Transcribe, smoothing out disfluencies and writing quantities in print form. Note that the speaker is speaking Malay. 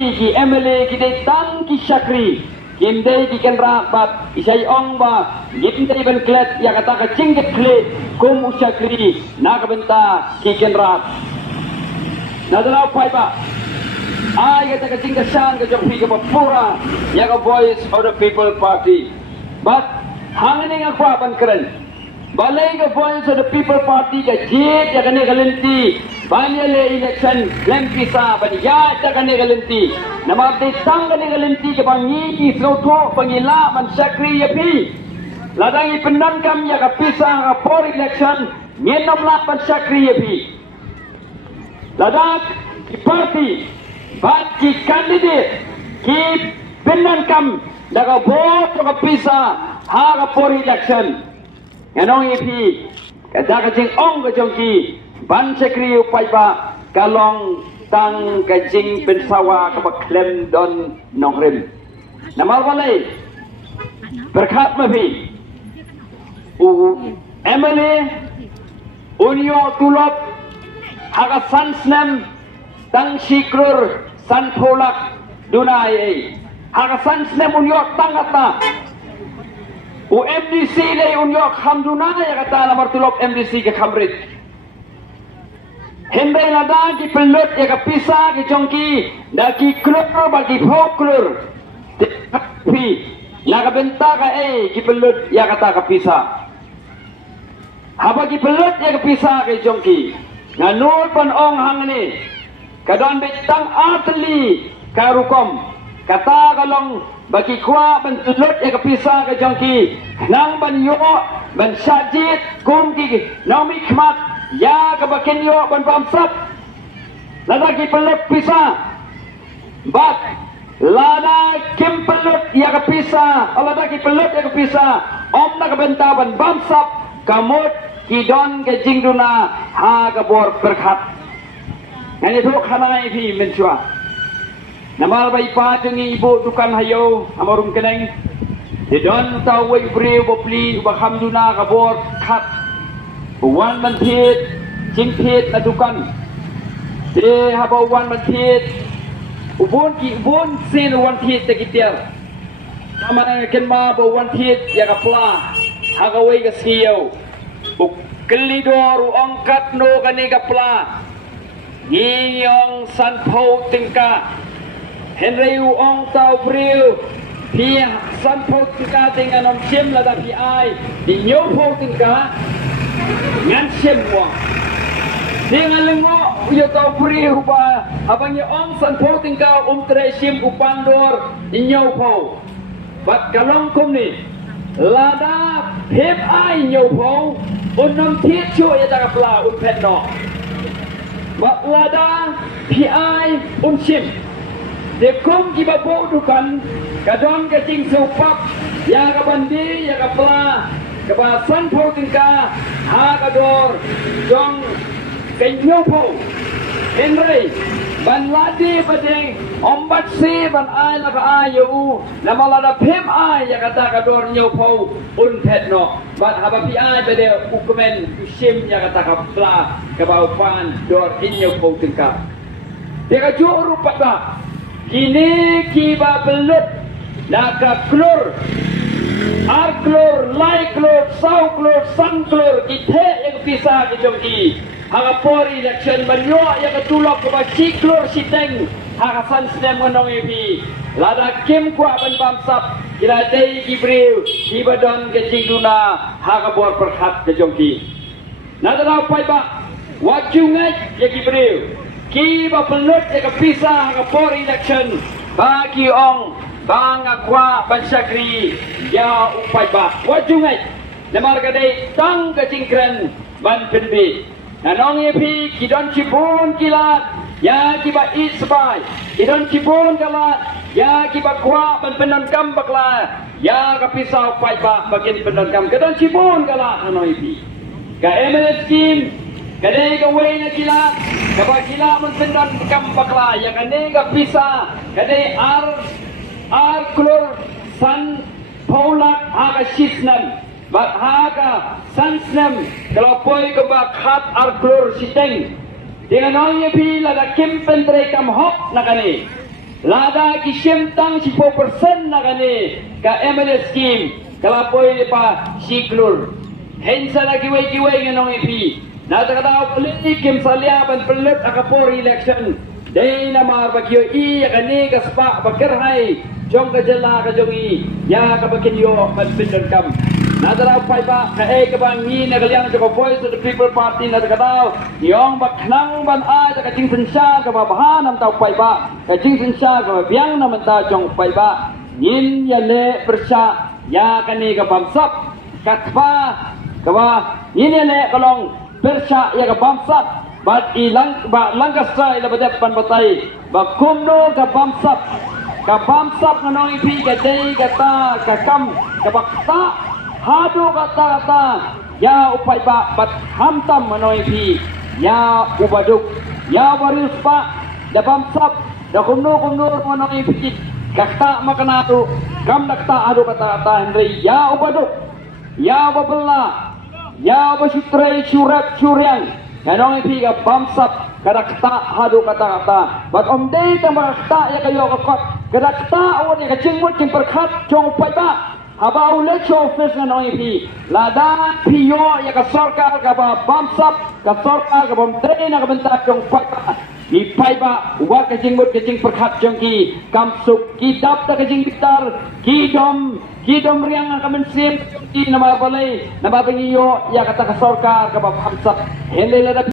ki MLA ki dei tang ki Syakri kim dei ki kenra bat isai ong ba gim dei ben klet ya kata ka cingget klet kum Syakri na ka benta ki kenra na dala pai ba ai kata ka cingget sang ka jong pi ka pura ya ka voice of the people party but hangani nga kwa ban keren balai ka voice of the people party ka jit ya kane galenti Banyale election lempisa banya ta kane galenti namate tang kane galenti ke bangi ki sloto pangila man Syakri yapi ladangi pendan kam ya kapisa ka for election ngenom la man Syakri yapi ladak ki party bat ki candidate ki pendan kam daga vote ka kapisa ha ka for election nganong yapi kada ka jing ong ka jongki Ban Syakri upai ba kalong tang kajing pensawa ke klem don nongrim. Namal balai berkat mafi. MLA unyo tulop haga sansnem tang sikrur san polak dunai haga sansnem unyo tangata. MDC le unyo khamduna ya kata lamar tulop MDC ke khamrit. Hendai nada ki pelut ya kapisa ki jongki daki klur bagi folklor tapi naga benta ka ki pelut ya kata kapisa haba ki pelut ya kapisa ki jongki nganul pan ong hang ni kadon betang atli karukom kata kalong bagi kwa ban pelut ya kapisa ki jongki nang ban yo ban sajid kum ki naumi khmat ya kebakin yo ban bamsat lada ki pelut pisa bat lada kim pelut ya kepisa lada ki pelut ya kepisa om na kabenta ban bamsat kamut kidon ke jingduna ha kabor berkat ngani tu khanai phi mensua namal bai pa jengi ibu dukan hayo amarum keneng didon tawai breu bopli bahamduna kabor khat Wan man thiệt chính thiệt là tu con để hà bảo wan man thiệt vốn xin wan thiệt tại kia mà cái mà bảo wan thiệt ya kapla hà cái way cái siêu kelidor ong kat no kani kapla ngiyong san phau tingka henry ong tau bril pia san phau tingka dengan om chim là pi ai di nyo phau tingka ngan semua dengan lengo yo tau puri upa abang yo ong san pho tingka tresim upandor inyau pho bat kalong kum ni lada phep ai nyau pho nam thiết chu ya ta pla phet no bat lada pi ai sim de kum ki ba bo dukan kadon ka ching supap ya ka bandi ya ka pla kebasan pau tingka ha kador jong kenyau pau Henry ban ladi badeng ombat si ban ai la ka ayu la malada phem ai ya kata kador nyau pau phet no bat haba pi ai bade ukumen usim ya kata kapla kebaupan dor nyau pau tingka dia juru pada kini kiba belut nak klur Arklor, Laiklor, Sauklor, Sanklor, kithe yang pisah ke jongki. Hanga por election banyo yang ketulok ke basiklor siteng. Hanga sansnem ngonong epi. Lada kim kwa ban bamsap. Kila day kibriu, kibadon ke jingduna. Hanga bor perhat ke jongki. Nada lau pai ba. Wajungat ya kibriu. Kiba pelut yang kepisah hanga por election. Bagi ong bang akwa ban Syakri ya upai ba wajungai namar gadai tang ke cingkren ban penbi nanong yepi kidon cibun kilat ya kiba isbai kidon cibun kalat ya kiba kwa ban penon kam bakla ya kapisa upai ba bagian penon kam kidon cibun kalat nanong yepi ka MLA scheme kadai ka way na kilat kaba kilat ban penon kam bakla ya kane kapisa kadai Arklor san polak haga sisnam bat haga sansnam kalau poi ke bakhat Arklor siteng dengan nongnya bila da kim pentre kam hop nakani Lada ki siyemtang 10% na kani ka MLS scheme kalapoy ni pa siklur. Hensa na kiway-kiway nga nung ipi. Natakataw politik kim salyaban pelit akapor election. Day na marbagyo iya kani kaspa bakirhay. Jong kajala kajongi ya kabakinyo kalpindon kam. Nadaraw pa iba kae kabangi na kaliang sa Voice of the People Party na takataw yung baknang banay sa kaching sensya kababahan ng tao pa iba kaching sensya kababiyang naman ta jong pa iba yin yale persya ya kani kabamsap katpa kaba yin yale kalong persya ya kabamsap bat ilang ba langkas sa ilabadat panbatay bakumno kabamsap kabamsap nga nong ipi kaday kata kakam kabakta hado kata-kata ya upay ba bat hamtam manoy pi ya ubaduk ya waris pa da bamsap da kumno manoy pi kakta makanado kam dakta hado kata-kata henry ya ubaduk ya babella ya basutre surat suryang kanong pi ka bamsap kadakta hado kata-kata bat omday tang bakta ya kayo kakot kadakta awon ya kachingmut king perkhat chong upay ba Aba ulit sa office na nong ipi. Lada piyo ya kasorkar ka ba bamsap kasorkar ka bamdre na kabenta yung pata. Ipay ba uwag kajingbot kajing perkat yung ki kamsuk kidap ta kajing gitar kidom riyang ang kamensim ki na mabalay na babingiyo ya kata kasorkar ka ba bamsap. Hindi lada